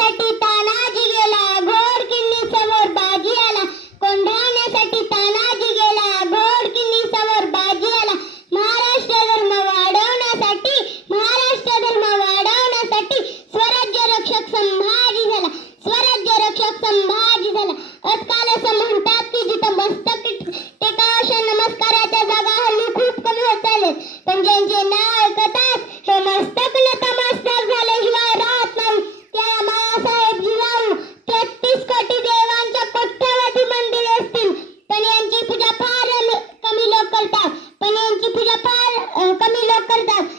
गेला बाजी आला महाराष्ट्र धर्म वाढवण्यासाठी महाराष्ट्र धर्म वाढवण्यासाठी स्वराज्य रक्षक संभाजी झाला स्वराज्य रक्षक संभाजी झाला करतात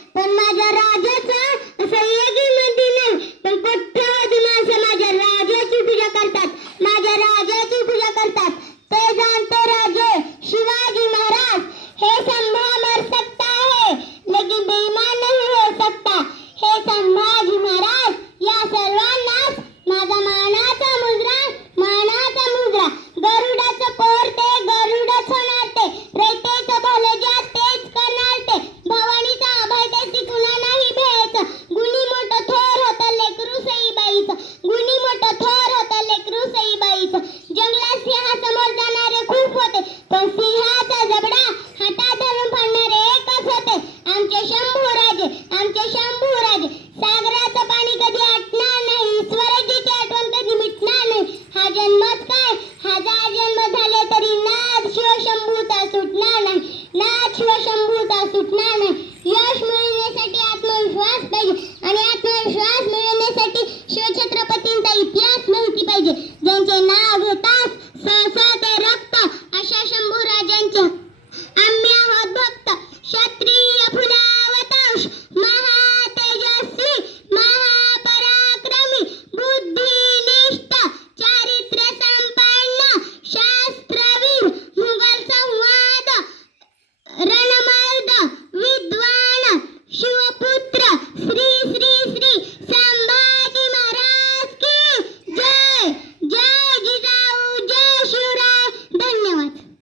ಸುಟ್ನಾನೆ